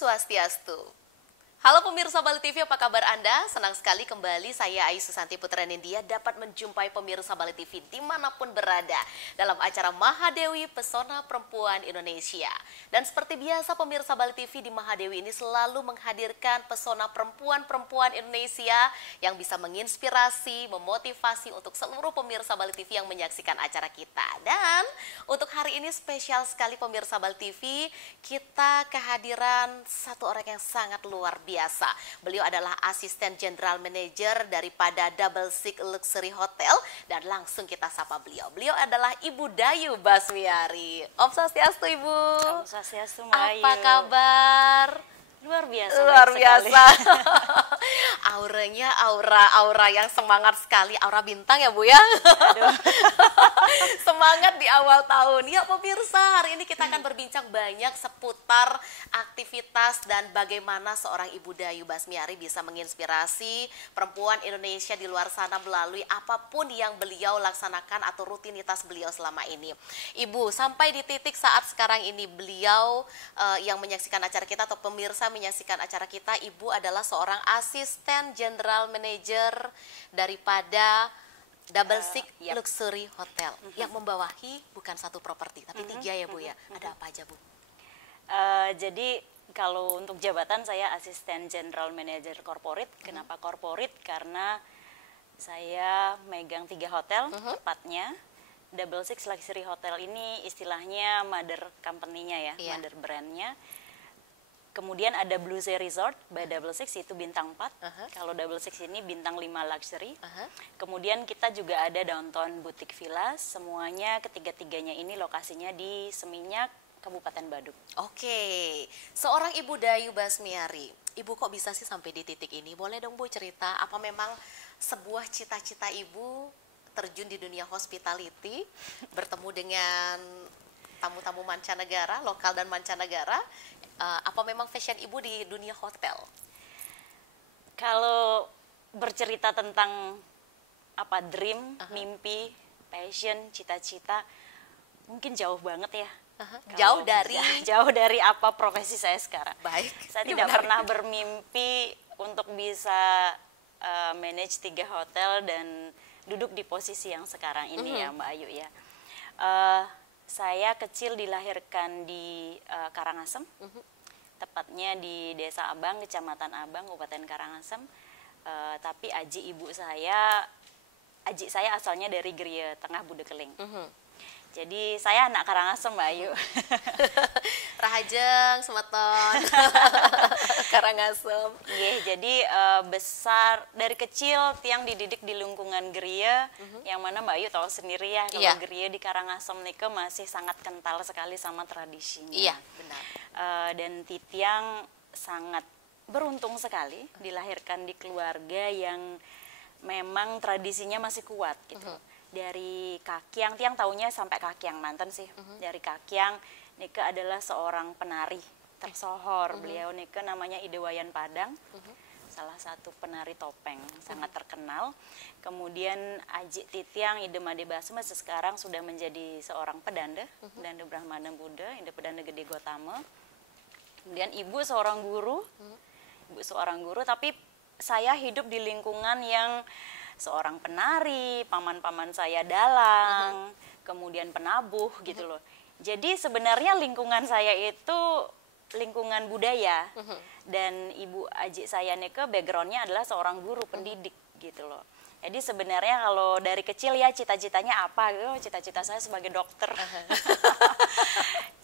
Swastiastu. Halo pemirsa Bali TV, apa kabar Anda? Senang sekali kembali saya Ayu Susanti Putra Nindya dapat menjumpai pemirsa Bali TV dimanapun berada dalam acara Mahadewi Pesona Perempuan Indonesia. Dan seperti biasa pemirsa Bali TV di Mahadewi ini selalu menghadirkan pesona perempuan-perempuan Indonesia yang bisa menginspirasi, memotivasi untuk seluruh pemirsa Bali TV yang menyaksikan acara kita. Dan untuk hari ini spesial sekali pemirsa Bali TV, kita kehadiran satu orang yang sangat luar biasa. Beliau adalah asisten general manager daripada Double Six Luxury Hotel dan langsung kita sapa beliau. Beliau adalah Ibu Dayu Basmiari. Om Swastiastu Ibu. Om Swastiastu Mbak Ayu. Apa kabar? Luar biasa. Luar biasa. Auranya aura yang semangat sekali, aura bintang ya Bu ya. Aduh. Semangat di awal tahun. Ya pemirsa, hari ini kita akan berbincang banyak seputar aktivitas dan bagaimana seorang Ibu Dayu Basmiari bisa menginspirasi perempuan Indonesia di luar sana melalui apapun yang beliau laksanakan atau rutinitas beliau selama ini. Ibu, sampai di titik saat sekarang ini beliau yang menyaksikan acara kita atau pemirsa menyaksikan acara kita, Ibu adalah seorang asisten general manager daripada Double Six Luxury Hotel yang membawahi bukan satu properti tapi tiga ya Bu ya. Ada apa aja Bu? Jadi kalau untuk jabatan saya asisten general manager corporate. Kenapa corporate? Karena saya megang 3 hotel tepatnya. Double Six Luxury Hotel ini istilahnya mother company-nya ya, mother brand-nya. Kemudian ada Blue Sea Resort by Double Six, itu bintang 4. Kalau Double Six ini bintang 5 luxury. Kemudian kita juga ada Downtown Boutique Villas. Semuanya ketiga-tiganya ini lokasinya di Seminyak, Kabupaten Badung. Oke, seorang Ibu Dayu Basmiari. Ibu kok bisa sih sampai di titik ini? Boleh dong Bu cerita, apa memang sebuah cita-cita Ibu terjun di dunia hospitality, bertemu dengan tamu-tamu mancanegara, lokal dan mancanegara, apa memang fashion Ibu di dunia hotel? Kalau bercerita tentang apa dream, mimpi, passion, cita-cita, mungkin jauh banget ya. Jauh dari apa profesi saya sekarang. Baik. Saya tidak pernah bermimpi untuk bisa manage 3 hotel dan duduk di posisi yang sekarang ini ya Mbak Ayu ya. Saya kecil dilahirkan di Karangasem, tepatnya di Desa Abang, Kecamatan Abang, Kabupaten Karangasem. Tapi aji saya asalnya dari Geria Tengah Budekeling. Jadi saya anak Karangasem Mbak Ayu. Rahajeng, Semeton, Karangasem. Iya, jadi besar dari kecil tiang dididik di lingkungan geria, yang mana Mbak Ayu tahu sendiri ya kalau geria di Karangasem nika masih sangat kental sekali sama tradisinya. Iya, benar. Dan Titiang sangat beruntung sekali dilahirkan di keluarga yang memang tradisinya masih kuat gitu. Dari Kakyang, tiang taunya sampai Kakyang mantan sih. Dari Kakyang, Nika adalah seorang penari tersohor. Beliau Nika namanya Idewayan Padang, salah satu penari topeng sangat terkenal. Kemudian Aji Titiang Ide Made Basma sekarang sudah menjadi seorang pedanda, pedanda Brahmana Buddha, Ide pedanda Gede Gotama. Kemudian ibu seorang guru, tapi saya hidup di lingkungan yang seorang penari, paman-paman saya dalang, kemudian penabuh gitu loh. Jadi sebenarnya lingkungan saya itu lingkungan budaya. Dan Ibu Aji saya Neke backgroundnya adalah seorang guru pendidik gitu loh. Jadi sebenarnya kalau dari kecil ya cita-citanya apa? Cita-cita saya sebagai dokter.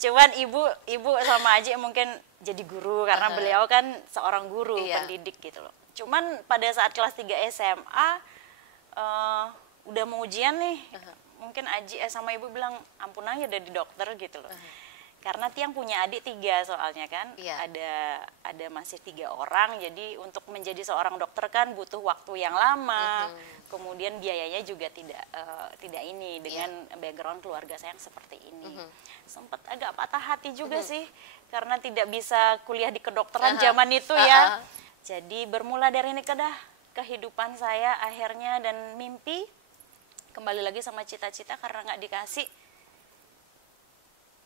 Cuman ibu sama Aji mungkin jadi guru karena beliau kan seorang guru pendidik gitu loh. Cuman pada saat kelas 3 SMA udah mau ujian nih, mungkin Aji sama ibu bilang ampun aja jadi dokter gitu loh. Karena tiang punya adik 3 soalnya kan, ada masih 3 orang, jadi untuk menjadi seorang dokter kan butuh waktu yang lama, kemudian biayanya juga tidak ini dengan background keluarga saya yang seperti ini. Sempat agak patah hati juga sih, karena tidak bisa kuliah di kedokteran zaman itu ya. Jadi bermula dari ini kehidupan saya akhirnya dan mimpi kembali lagi sama cita-cita karena nggak dikasih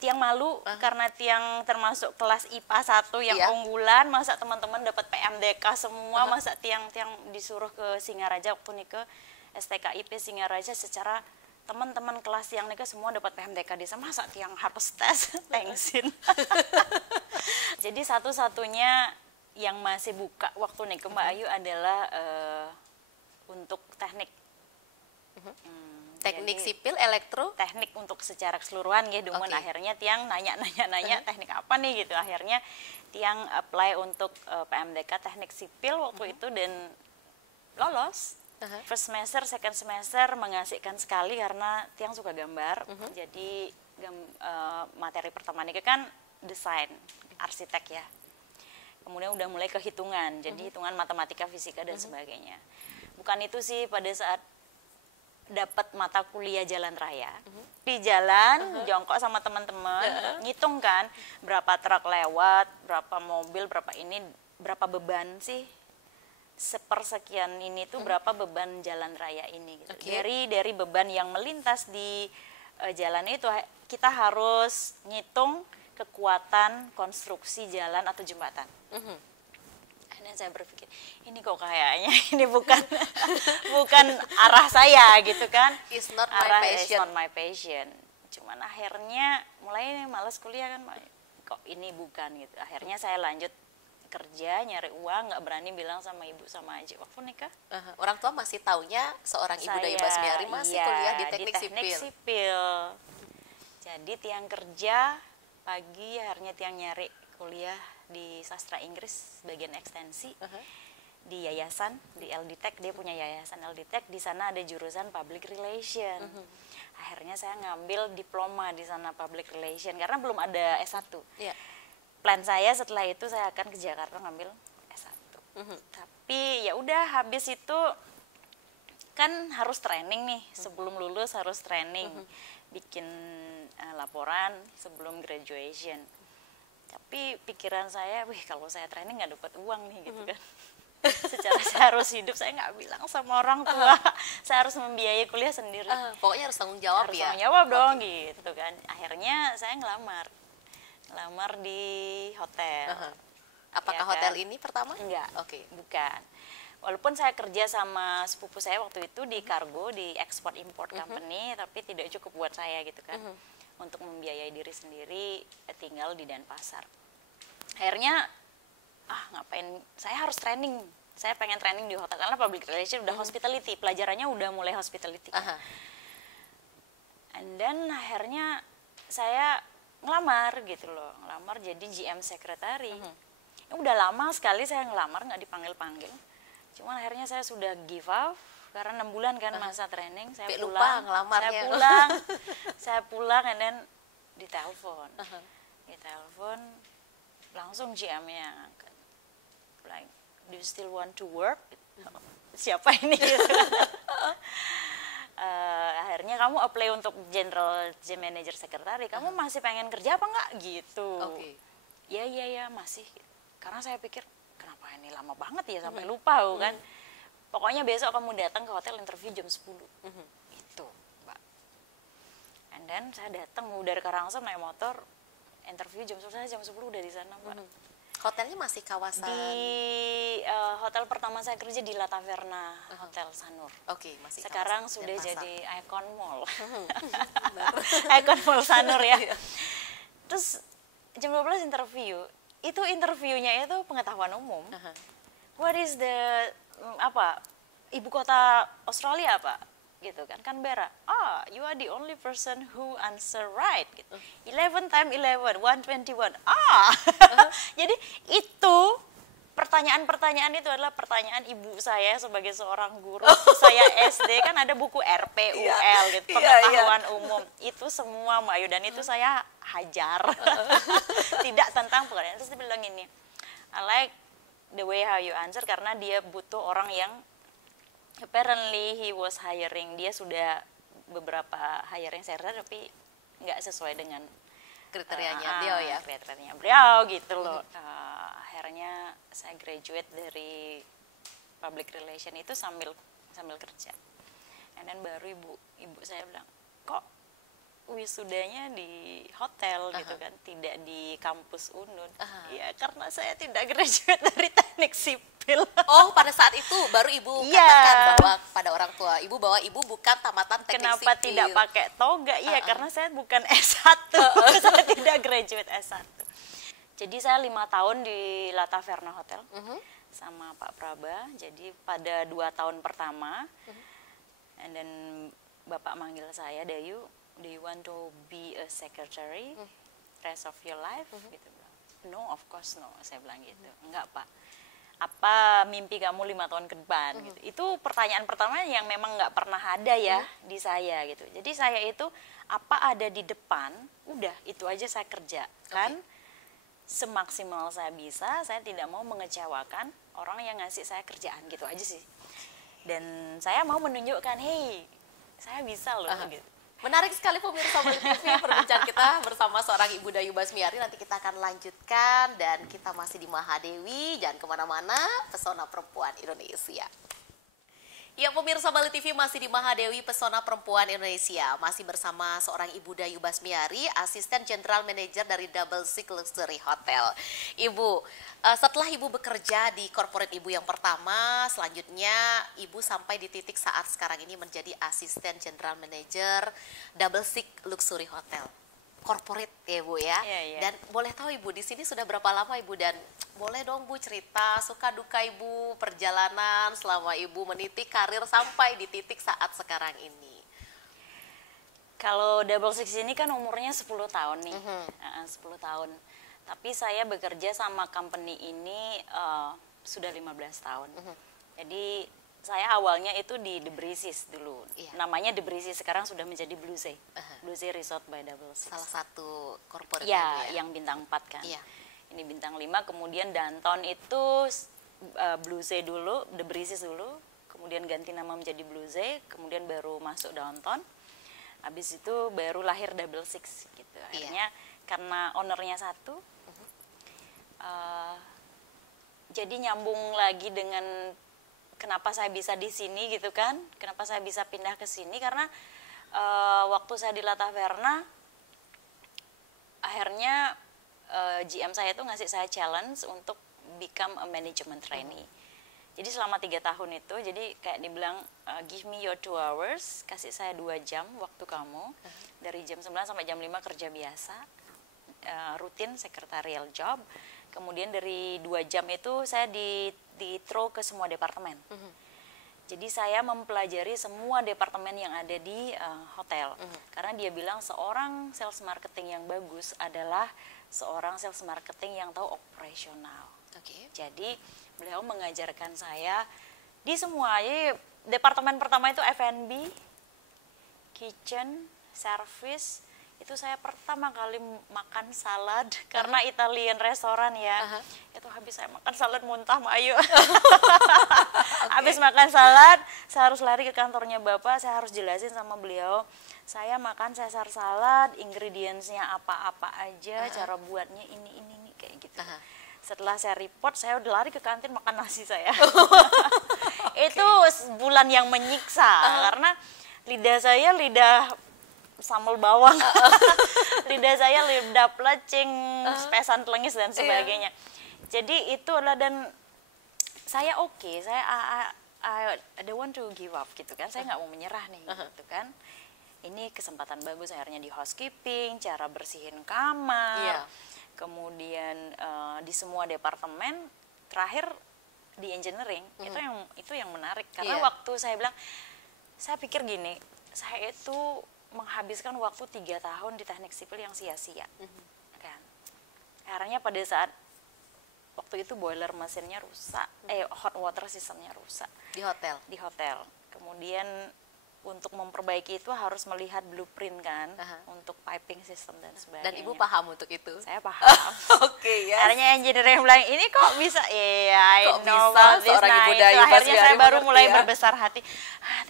Tiang malu karena Tiang termasuk kelas IPA 1 yang Iya. unggulan, masa teman-teman dapat PMDK semua, masa Tiang disuruh ke Singaraja waktu nih ke STKIP Singaraja, secara teman-teman kelas Tiang nih semua dapat PMDK di sana, masa Tiang harus tes thanksin. Jadi satu-satunya yang masih buka waktu nih ke Mbak Ayu adalah untuk teknik. Teknik Jadi, sipil, elektro. teknik untuk secara keseluruhan gitu. Oke. Akhirnya Tiang nanya teknik apa nih gitu. Akhirnya Tiang apply untuk PMDK teknik sipil waktu itu dan lolos. First semester, second semester mengasihkan sekali karena Tiang suka gambar. Jadi materi pertama ini kan desain, arsitek ya. Kemudian udah mulai ke hitungan. Jadi hitungan matematika, fisika dan sebagainya. Bukan itu sih, pada saat dapat mata kuliah jalan raya, di jalan jongkok sama teman-teman, ngitung kan berapa truk lewat, berapa mobil, berapa ini, berapa beban sih sepersekian ini tuh berapa beban jalan raya ini gitu. Dari beban yang melintas di jalan itu kita harus ngitung kekuatan konstruksi jalan atau jembatan. Dan saya berpikir ini kok kayaknya ini bukan arah saya gitu kan. It's not Arah my is passion. not my passion. Cuman akhirnya mulai males kuliah kan, kok ini bukan gitu. Akhirnya saya lanjut kerja nyari uang, nggak berani bilang sama ibu sama aji waktu nikah. Orang tua masih taunya seorang ibu Daya Basmiari masih iya, kuliah di teknik teknik sipil. sipil. Jadi Tiang kerja pagi, akhirnya Tiang nyari kuliah di sastra Inggris bagian ekstensi di yayasan di LDTech. Dia punya yayasan LDTech, di sana ada jurusan public relation. Akhirnya saya ngambil diploma di sana public relation karena belum ada S1. Iya. Plan saya setelah itu saya akan ke Jakarta ngambil S1. Tapi ya udah, habis itu kan harus training nih, sebelum lulus harus training, bikin laporan sebelum graduation. Tapi pikiran saya, wih kalau saya training nggak dapat uang nih gitu kan. Secara saya harus hidup, saya nggak bilang sama orang tua, saya harus membiayai kuliah sendiri. Pokoknya harus tanggung jawab Harus ya. tanggung jawab dong gitu kan. Akhirnya saya ngelamar di hotel. Apakah Ya kan? hotel ini pertama? Enggak, Oke. bukan. Walaupun saya kerja sama sepupu saya waktu itu di kargo, di export import company, tapi tidak cukup buat saya gitu kan. Untuk membiayai diri sendiri, tinggal di Denpasar. Akhirnya, ngapain, saya harus training. Saya pengen training di hotel, karena public relation udah hospitality, pelajarannya udah mulai hospitality. And then akhirnya saya ngelamar gitu loh, ngelamar jadi GM sekretari. Udah lama sekali saya ngelamar, nggak dipanggil-panggil. Cuman akhirnya saya sudah give up, karena 6 bulan kan masa training. Saya Lupa pulang, ngelamarnya. saya pulang, and then ditelepon. Ditelepon, langsung GM-nya angkat. Like, do you still want to work? Siapa ini? Akhirnya kamu apply untuk general manager sekretari, kamu masih pengen kerja apa enggak gitu. Ya masih, karena saya pikir kenapa ini lama banget ya sampai lupa kan. Pokoknya besok kamu datang ke hotel interview jam 10. Itu Mbak. And then saya datang dari Karangsem naik motor, interview jam 10, saya jam 10 udah di sana Mbak. Hotelnya masih kawasan? Di hotel pertama saya kerja di La Taverna Hotel Sanur. Oke, masih sekarang kawasan sudah Denpasar. jadi Icon Mall. Icon Mall Sanur ya. Terus jam 12 interview. Itu interviewnya itu pengetahuan umum. What is the ibu kota Australia apa? Gitu kan, Canberra. You are the only person who answer right. Gitu. 11 times 11, 121. Jadi itu pertanyaan-pertanyaan itu adalah pertanyaan ibu saya sebagai seorang guru. Saya SD kan ada buku RPUL gitu, pengetahuan umum. Itu semua Mbak Ayu, dan itu saya hajar. Tidak tentang pekerjaan. Terus dia bilang ini, I like the way how you answer, karena dia butuh orang yang apparently he was hiring. Dia sudah beberapa hiring saya rasa, tapi nggak sesuai dengan kriterianya beliau ya. Kriterianya beliau gitu loh. Akhirnya saya graduate dari public relation itu sambil kerja. And then baru ibu saya bilang, kok wisudanya di hotel gitu kan, tidak di kampus UNUN. Ya karena saya tidak graduate dari teknik sipil. Oh, pada saat itu baru ibu Iya. katakan bahwa pada orang tua ibu bahwa ibu bukan tamatan teknik Kenapa sipil. tidak pakai toga? Iya, karena saya bukan S1. Saya tidak graduate S1. Jadi saya 5 tahun di La Taverna Hotel sama Pak Praba. Jadi pada 2 tahun pertama, and then Bapak manggil saya, Dayu, do you want to be a secretary rest of your life? Gitu bilang. No, of course no, saya bilang gitu. Enggak, Pak. Apa mimpi kamu 5 tahun ke depan? Gitu. Itu pertanyaan pertama yang memang nggak pernah ada ya di saya gitu. Jadi saya itu apa ada di depan, udah itu aja saya kerjakan semaksimal saya bisa. Saya tidak mau mengecewakan orang yang ngasih saya kerjaan gitu aja sih. Dan saya mau menunjukkan, hey, saya bisa loh gitu. Menarik sekali pemirsa Bali TV perbincangan kita bersama seorang Ibu Dayu Basmiari. Nanti kita akan lanjutkan dan kita masih di Mahadewi. Jangan kemana-mana, pesona perempuan Indonesia. Ya, pemirsa Bali TV masih di Mahadewi, pesona perempuan Indonesia. Masih bersama seorang Ibu Dayu Basmiari, asisten general manager dari Double Six Luxury Hotel. Ibu, setelah ibu bekerja di corporate ibu yang pertama, selanjutnya ibu sampai di titik saat sekarang ini menjadi asisten general manager Double Six Luxury Hotel. Corporate ya Bu ya. Iya. Dan boleh tahu Ibu di sini sudah berapa lama Ibu, dan boleh dong Bu cerita suka duka Ibu perjalanan selama Ibu meniti karir sampai di titik saat sekarang ini. Kalau Double Six ini kan umurnya 10 tahun nih. 10 tahun. Tapi saya bekerja sama company ini sudah 15 tahun. Jadi saya awalnya itu di The Breezes dulu. Namanya The Breezes, sekarang sudah menjadi Blue Sea. Blue Sea Resort by Double Six. Salah satu corporate Ya, Ibu ya. yang bintang 4 kan. Iya. Ini bintang 5, kemudian Danton itu Blue Sea dulu, The Breezes dulu, kemudian ganti nama menjadi Blue Sea, kemudian baru masuk Downtown. Habis itu baru lahir Double Six gitu. Akhirnya karena ownernya satu, jadi nyambung lagi dengan kenapa saya bisa di sini gitu kan, kenapa saya bisa pindah ke sini, karena waktu saya di La Taverna, akhirnya GM saya tuh ngasih saya challenge untuk become a management trainee. Jadi selama 3 tahun itu, jadi kayak dibilang, give me your 2 hours, kasih saya 2 jam waktu kamu, dari jam 9 sampai jam 5 kerja biasa, rutin secretarial job, kemudian dari 2 jam itu saya di-throw ke semua departemen. Jadi saya mempelajari semua departemen yang ada di hotel. Karena dia bilang seorang sales marketing yang bagus adalah seorang sales marketing yang tahu operasional. Jadi beliau mengajarkan saya di semua. Jadi departemen pertama itu F&B, kitchen, service. Itu saya pertama kali makan salad karena Italian restoran ya. Itu habis saya makan salad muntah, ayo. Habis makan salad, saya harus lari ke kantornya Bapak, saya harus jelasin sama beliau. Saya makan Caesar salad, ingredientsnya apa-apa aja, cara buatnya ini kayak gitu. Setelah saya report, saya udah lari ke kantin makan nasi saya. Itu bulan yang menyiksa karena lidah saya lidah sambal bawang, lidah saya lidah plecing, pesan telengis dan sebagainya. Jadi itu adalah, dan saya saya I don't want to give up gitu kan, saya nggak mau menyerah nih gitu kan. Ini kesempatan bagus akhirnya di housekeeping, cara bersihin kamar, kemudian di semua departemen, terakhir di engineering. Itu yang menarik karena waktu saya bilang, saya pikir gini, saya itu menghabiskan waktu 3 tahun di teknik sipil yang sia-sia, kan. Akhirnya pada saat waktu itu boiler mesinnya rusak, hot water systemnya rusak Di hotel? Di hotel. Kemudian untuk memperbaiki itu harus melihat blueprint kan, untuk piping system dan sebagainya. Dan Ibu paham untuk itu? Saya paham. Oke, ya. Akhirnya engineer yang bilang, ini kok bisa? I Kok know bisa about this. seorang Ibu Dayu Akhirnya Basmiari saya baru mengerti mulai ya. berbesar hati.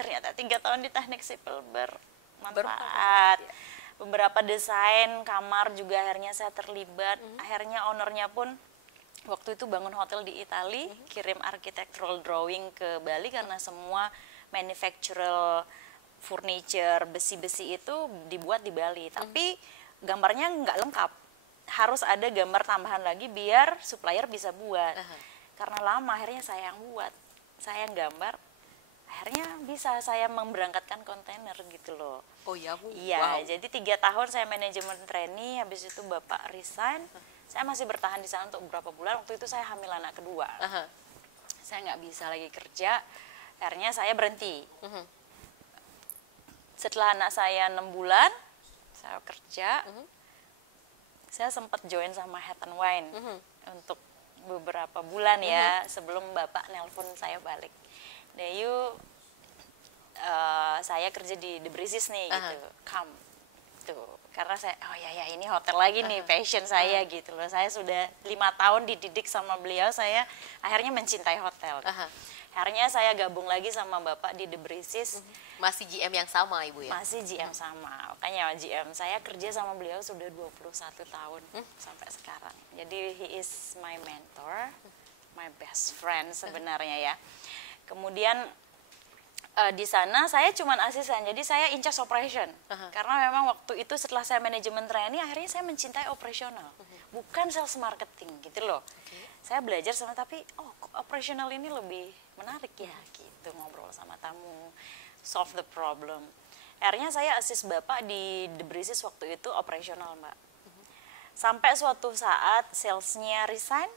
Ternyata 3 tahun di teknik sipil bermanfaat. Beberapa desain kamar juga akhirnya saya terlibat. Akhirnya ownernya pun waktu itu bangun hotel di Itali, kirim architectural drawing ke Bali karena semua manufacturer furniture, besi-besi itu dibuat di Bali, tapi gambarnya nggak lengkap. Harus ada gambar tambahan lagi biar supplier bisa buat. Karena lama akhirnya saya yang buat, saya yang gambar, akhirnya bisa saya memberangkatkan kontainer gitu loh. Oh ya Bu? Iya, jadi 3 tahun saya manajemen trainee, habis itu Bapak resign, saya masih bertahan di sana untuk beberapa bulan. Waktu itu saya hamil anak kedua, saya nggak bisa lagi kerja, akhirnya saya berhenti. Setelah anak saya 6 bulan, saya kerja, saya sempat join sama Head and Wine untuk beberapa bulan ya, sebelum Bapak nelpon saya balik. Dayu, saya kerja di The Breezes nih, gitu, come, tuh, karena saya, oh ya ini hotel lagi nih, passion saya gitu loh. Saya sudah 5 tahun dididik sama beliau, saya akhirnya mencintai hotel. Akhirnya saya gabung lagi sama Bapak di The Breezes. Masih GM yang sama Ibu ya? Masih GM sama, makanya GM saya kerja sama beliau sudah 21 tahun sampai sekarang. Jadi he is my mentor, my best friend sebenarnya ya. Kemudian di sana saya cuman asisten, jadi saya in charge operation. Karena memang waktu itu setelah saya manajemen trainee, akhirnya saya mencintai operasional, bukan sales marketing gitu loh. Saya belajar sama, tapi kok operasional ini lebih menarik ya, gitu, ngobrol sama tamu, solve the problem. Akhirnya saya assist Bapak di The Breezes waktu itu operasional, Mbak. Sampai suatu saat salesnya resign,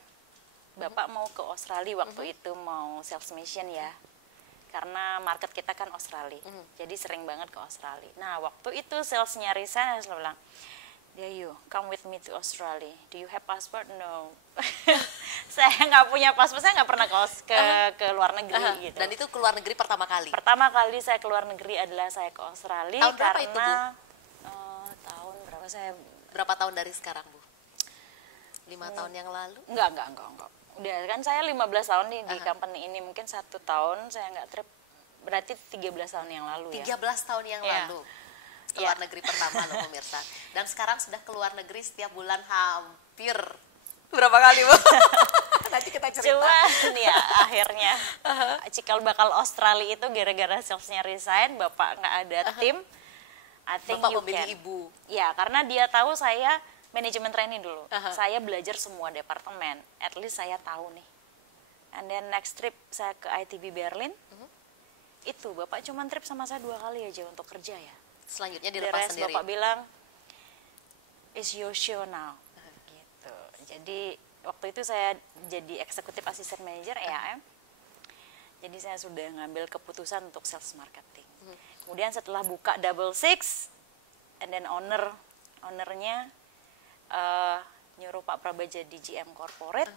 Bapak mau ke Australia waktu itu, mau sales mission ya. Karena market kita kan Australia, jadi sering banget ke Australia. Nah, waktu itu salesnya resign, saya bilang, Dayu, come with me to Australia. Do you have passport? No. Saya nggak punya paspor, saya nggak pernah ke luar negeri gitu. Dan itu ke luar negeri pertama kali? Pertama kali saya ke luar negeri adalah saya ke Australia. Tahun berapa karena itu, Bu? Tahun berapa saya? Berapa tahun dari sekarang, Bu? 5 tahun yang lalu? Enggak. Udah kan saya 15 tahun nih di company ini, mungkin 1 tahun saya nggak trip, berarti 13 tahun yang lalu 13 tahun yang lalu. Keluar negeri pertama loh pemirsa. Dan sekarang sudah keluar negeri setiap bulan hampir berapa kali, Bu? Nanti kita cerita. Cuman ya akhirnya cikal bakal Australia itu gara-gara salesnya resign, Bapak nggak ada tim. I think Bapak you memilih can. Ibu. Ya, karena dia tahu saya manajemen training dulu. Saya belajar semua departemen. At least saya tahu nih. And then next trip saya ke ITB Berlin. Itu Bapak cuma trip sama saya 2 kali aja untuk kerja ya. Selanjutnya The dilepas rest sendiri. Bapak bilang, it's your show now. Gitu. Jadi waktu itu saya jadi eksekutif asisten manager EAM. Jadi saya sudah ngambil keputusan untuk sales marketing. Kemudian setelah buka Double Six, and then ownernya nyuruh Pak Praba jadi GM corporate.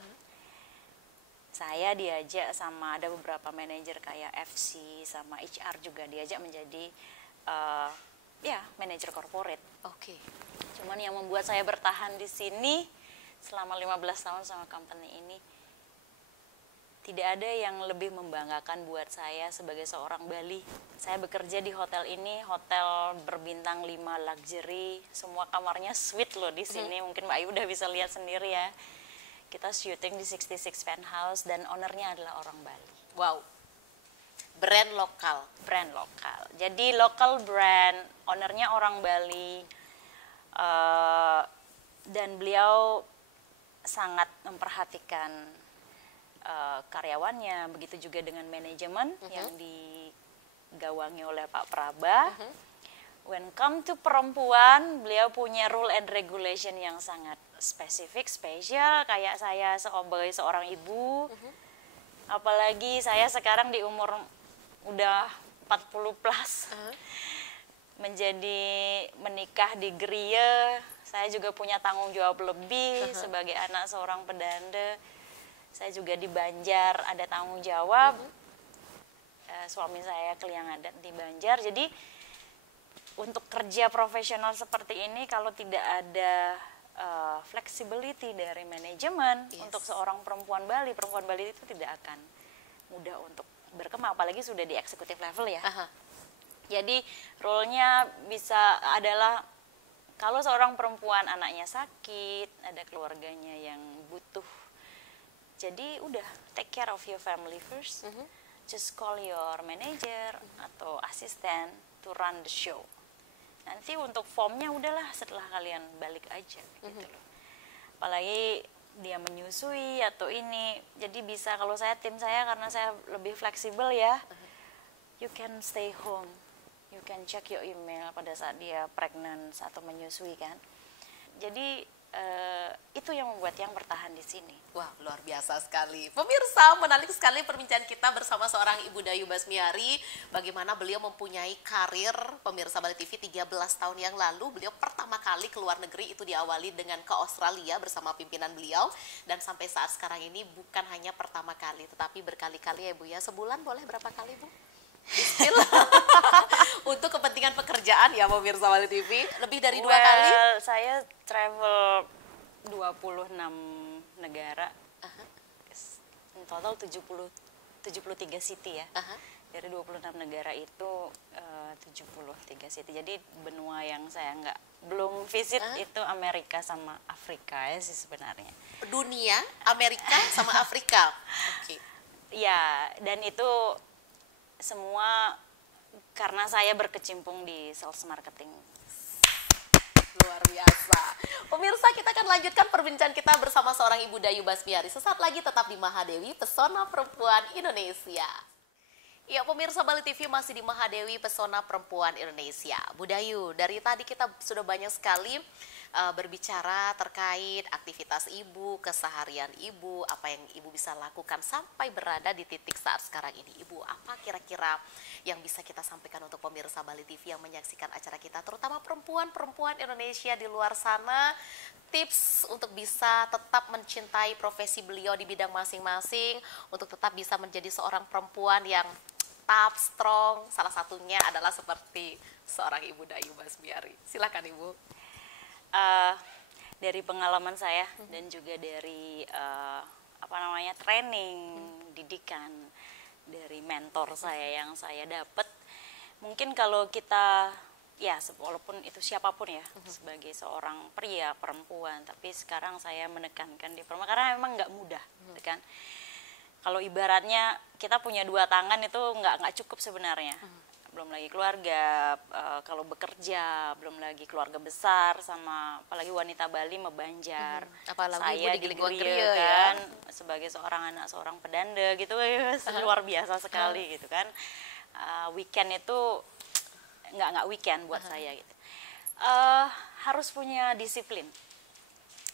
Saya diajak sama ada beberapa manajer kayak FC sama HR juga diajak menjadi manajer corporate. Oke. Cuman yang membuat saya bertahan di sini selama 15 tahun sama company ini, tidak ada yang lebih membanggakan buat saya sebagai seorang Bali. Saya bekerja di hotel ini, hotel berbintang 5 luxury, semua kamarnya suite loh di sini. Mungkin Mbak Ayu udah bisa lihat sendiri ya. Kita syuting di 66 Penthouse dan ownernya adalah orang Bali. Wow. Brand lokal. Brand lokal. Jadi local brand, ownernya orang Bali. Dan beliau sangat memperhatikan karyawannya, begitu juga dengan manajemen yang digawangi oleh Pak Praba. When come to perempuan, beliau punya rule and regulation yang sangat spesifik, spesial, kayak saya sebagai seorang ibu. Apalagi saya sekarang di umur udah 40 plus. Menjadi menikah di Gria, saya juga punya tanggung jawab lebih sebagai anak seorang pedanda. Saya juga di Banjar ada tanggung jawab. Suami saya Kliang Adat di Banjar. Jadi untuk kerja profesional seperti ini kalau tidak ada flexibility dari manajemen untuk seorang perempuan Bali itu tidak akan mudah untuk berkembang, apalagi sudah di eksekutif level ya. Jadi role-nya bisa adalah kalau seorang perempuan anaknya sakit, ada keluarganya yang butuh, jadi udah take care of your family first. Just call your manager atau asisten to run the show. Nanti untuk formnya udahlah setelah kalian balik aja gitu loh. Apalagi dia menyusui atau ini, jadi bisa, kalau saya tim saya karena saya lebih fleksibel ya, you can stay home, you can check your email pada saat dia pregnant atau menyusui kan. Jadi itu yang membuat yang bertahan di sini. Wah, luar biasa sekali. Pemirsa, menarik sekali perbincangan kita bersama seorang Ibu Dayu Basmiari. Bagaimana beliau mempunyai karir, pemirsa Bali TV 13 tahun yang lalu. Beliau pertama kali ke luar negeri itu diawali dengan ke Australia bersama pimpinan beliau. Dan sampai saat sekarang ini bukan hanya pertama kali, tetapi berkali-kali ya Bu ya. Sebulan boleh berapa kali Bu? Untuk kepentingan pekerjaan ya pemirsa Bali TV, lebih dari 2 kali? Saya travel 26 negara, in total 73 city ya. Dari 26 negara itu 73 city. Jadi benua yang saya belum visit itu Amerika sama Afrika ya sih sebenarnya. Dunia, Amerika sama Afrika. Oke. Ya, dan itu semua karena saya berkecimpung di sales marketing. Luar biasa. Pemirsa, kita akan lanjutkan perbincangan kita bersama seorang Ibu Dayu Basmiari. Sesaat lagi tetap di Mahadewi, Pesona Perempuan Indonesia. Ya, pemirsa Bali TV masih di Mahadewi, Pesona Perempuan Indonesia. Bu Dayu, dari tadi kita sudah banyak sekali berbicara terkait aktivitas ibu, keseharian ibu, apa yang ibu bisa lakukan sampai berada di titik saat sekarang ini. Ibu, apa kira-kira yang bisa kita sampaikan untuk pemirsa Bali TV yang menyaksikan acara kita, terutama perempuan-perempuan Indonesia di luar sana, tips untuk bisa tetap mencintai profesi beliau di bidang masing-masing, untuk tetap bisa menjadi seorang perempuan yang tough, strong, salah satunya adalah seperti seorang Ibu Dayu Basmiari. Silakan Ibu. Dari pengalaman saya dan juga dari training, didikan dari mentor saya yang saya dapat, mungkin kalau kita ya walaupun itu siapapun ya, sebagai seorang pria, perempuan, tapi sekarang saya menekankan di perempuan karena memang nggak mudah, kan? Kalau ibaratnya kita punya 2 tangan itu nggak cukup sebenarnya. Belum lagi keluarga, kalau bekerja, belum lagi keluarga besar, sama apalagi wanita Bali mebanjar. Apalagi saya di Griya kan, sebagai seorang anak, seorang pedanda gitu, luar biasa sekali gitu kan. Weekend itu nggak weekend buat saya gitu. Harus punya disiplin.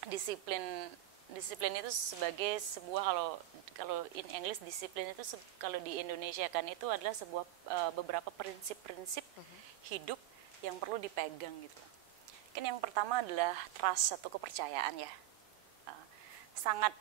Disiplin itu sebagai sebuah, kalau in English disiplin itu kalau di Indonesia kan itu adalah sebuah beberapa prinsip-prinsip hidup yang perlu dipegang gitu. Kan yang pertama adalah trust atau kepercayaan ya. Sangat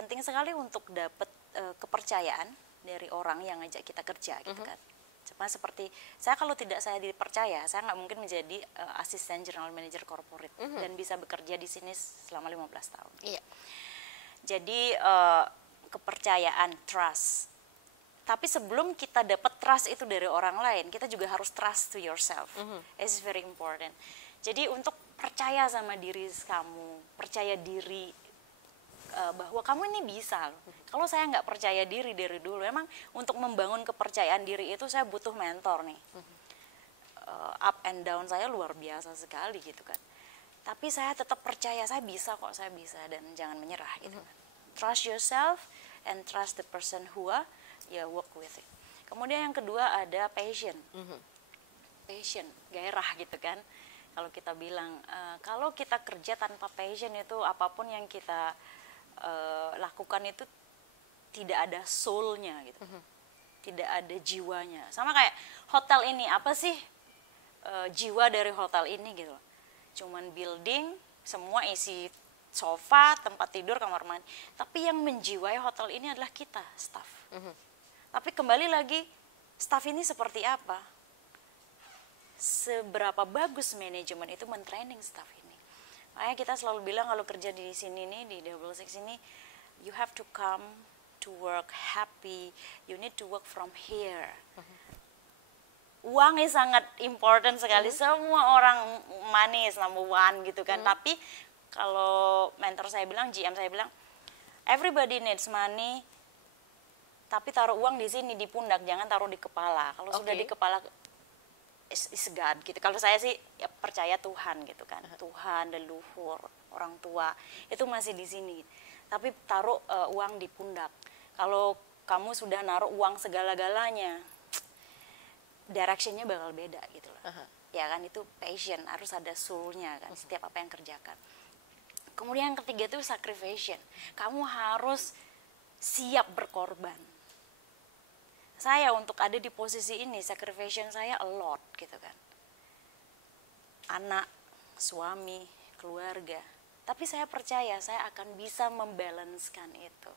penting sekali untuk dapat kepercayaan dari orang yang ngajak kita kerja gitu kan. Cuma seperti saya, kalau tidak saya dipercaya, saya nggak mungkin menjadi asisten general manager corporate dan bisa bekerja di sini selama 15 tahun. Iya. Jadi kepercayaan, trust. Tapi sebelum kita dapat trust itu dari orang lain, kita juga harus trust to yourself. It's very important. Jadi untuk percaya sama diri kamu, percaya diri bahwa kamu ini bisa. Kalau saya nggak percaya diri dari dulu, emang untuk membangun kepercayaan diri itu saya butuh mentor nih. Up and down saya luar biasa sekali gitu kan. Tapi saya tetap percaya saya bisa kok, saya bisa, dan jangan menyerah gitu kan. Trust yourself and trust the person who work with it. Kemudian yang kedua ada passion. Passion, gairah gitu kan. Kalau kita bilang, kalau kita kerja tanpa passion itu apapun yang kita lakukan itu tidak ada soul-nya gitu. Tidak ada jiwanya. Sama kayak hotel ini, apa sih jiwa dari hotel ini gitu. Cuman building, semua isi sofa, tempat tidur, kamar mandi. Tapi yang menjiwai hotel ini adalah kita, staff. Tapi kembali lagi, staff ini seperti apa? Seberapa bagus manajemen itu mentraining staff ini. Makanya kita selalu bilang kalau kerja di sini nih, di Double Six ini, you have to come to work happy, you need to work from here. Uang ini sangat important sekali, semua orang money is number one gitu kan. Tapi kalau mentor saya bilang, GM saya bilang, everybody needs money, tapi taruh uang di sini, di pundak, jangan taruh di kepala. Kalau sudah di kepala, is God gitu. Kalau saya sih ya percaya Tuhan gitu kan. Tuhan, leluhur, orang tua itu masih di sini. Tapi taruh uang di pundak. Kalau kamu sudah naruh uang segala-galanya, directionnya bakal beda gitu loh. Ya kan, itu passion, harus ada soul-nya kan, setiap apa yang kerjakan. Kemudian yang ketiga itu sacrifice. Kamu harus siap berkorban. Saya untuk ada di posisi ini, sacrifice saya a lot gitu kan. Anak, suami, keluarga. Tapi saya percaya saya akan bisa membalancekan itu.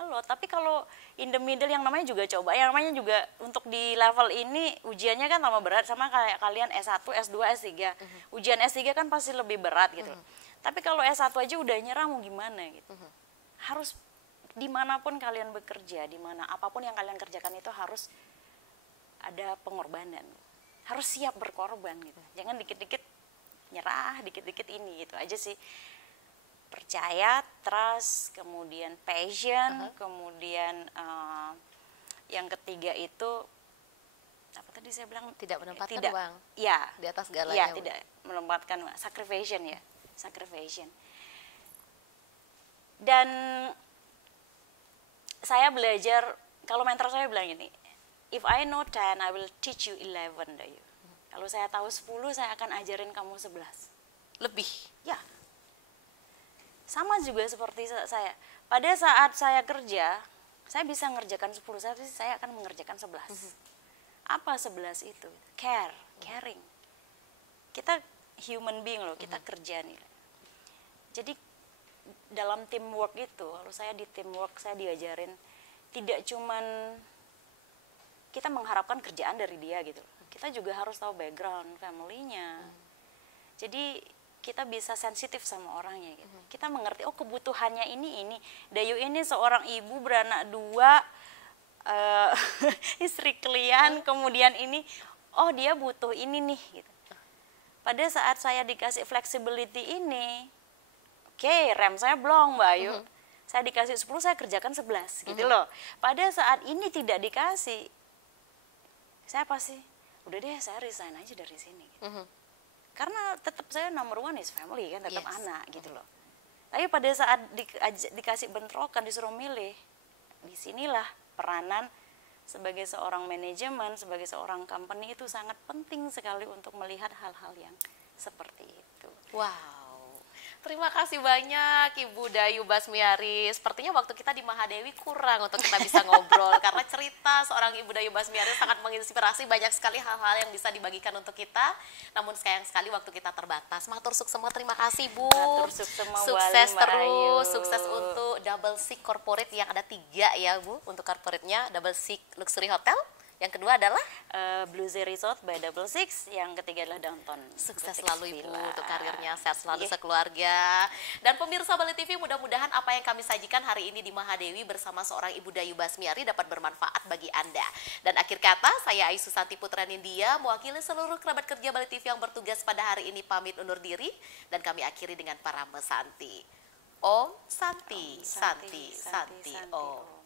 Loh, tapi kalau in the middle yang namanya juga coba, yang namanya juga untuk di level ini ujiannya kan tambah berat, sama kayak kalian S1, S2, S3. Ujian S3 kan pasti lebih berat gitu. Tapi kalau S1 aja udah nyerah mau gimana gitu. Harus dimanapun kalian bekerja, dimana apapun yang kalian kerjakan itu harus ada pengorbanan. Harus siap berkorban gitu. Jangan dikit-dikit nyerah, dikit-dikit ini gitu aja sih. Percaya, trust, kemudian passion, kemudian yang ketiga itu apa tadi saya bilang, Tidak menempatkan tidak, uang ya, di atas segalanya. ya tidak menempatkan sacrifice ya, sacrifice. Dan saya belajar, kalau mentor saya bilang gini, if I know 10, I will teach you 11. Kalau saya tahu 10, saya akan ajarin kamu 11. Lebih. Ya. Sama juga seperti saya. Pada saat saya kerja, saya bisa mengerjakan 10, tapi saya akan mengerjakan 11. Apa 11 itu? Care, caring. Kita human being loh, kita kerja nih. Jadi dalam teamwork itu, kalau saya di teamwork saya diajarin tidak cuman kita mengharapkan kerjaan dari dia gitu. Kita juga harus tahu background family-nya. Jadi kita bisa sensitif sama orangnya gitu. Kita mengerti, oh kebutuhannya ini. Dayu ini seorang ibu beranak 2, istri klien, kemudian ini, oh dia butuh ini nih gitu. Pada saat saya dikasih flexibility ini, oke, rem saya blong Mbak Ayu. Saya dikasih 10, saya kerjakan 11 gitu loh. Pada saat ini tidak dikasih, saya pasti, udah deh saya resign aja dari sini gitu. Karena tetap saya number one is family kan, tetap anak gitu loh. Tapi pada saat dikasih bentrokan, disuruh milih, disinilah peranan sebagai seorang manajemen, sebagai seorang company itu sangat penting sekali untuk melihat hal-hal yang seperti itu. Wow. Terima kasih banyak Ibu Dayu Basmiari. Sepertinya waktu kita di Mahadewi kurang untuk kita bisa ngobrol karena cerita seorang Ibu Dayu Basmiari sangat menginspirasi, banyak sekali hal-hal yang bisa dibagikan untuk kita. Namun sayang sekali waktu kita terbatas. Matur sukses semua, terima kasih Bu. Matur sukses Sukses Mbak terus, Ayu. sukses untuk Double Six Corporate yang ada 3 ya Bu untuk corporate-nya, Double Six Luxury Hotel. Yang kedua adalah Blue Sea Resort by Double Six, yang ketiga adalah Downtown. sukses Boutique selalu Ibu Villa. untuk karirnya, sehat selalu Yeah. sekeluarga. Dan pemirsa Bali TV, mudah-mudahan apa yang kami sajikan hari ini di Mahadewi bersama seorang Ibu Dayu Basmiari dapat bermanfaat bagi Anda. Dan akhir kata, saya Ai Susanti Putra Nindya mewakili seluruh kerabat kerja Bali TV yang bertugas pada hari ini pamit undur diri, dan kami akhiri dengan para mesanti. Om Santi, Santi, Santi, Om.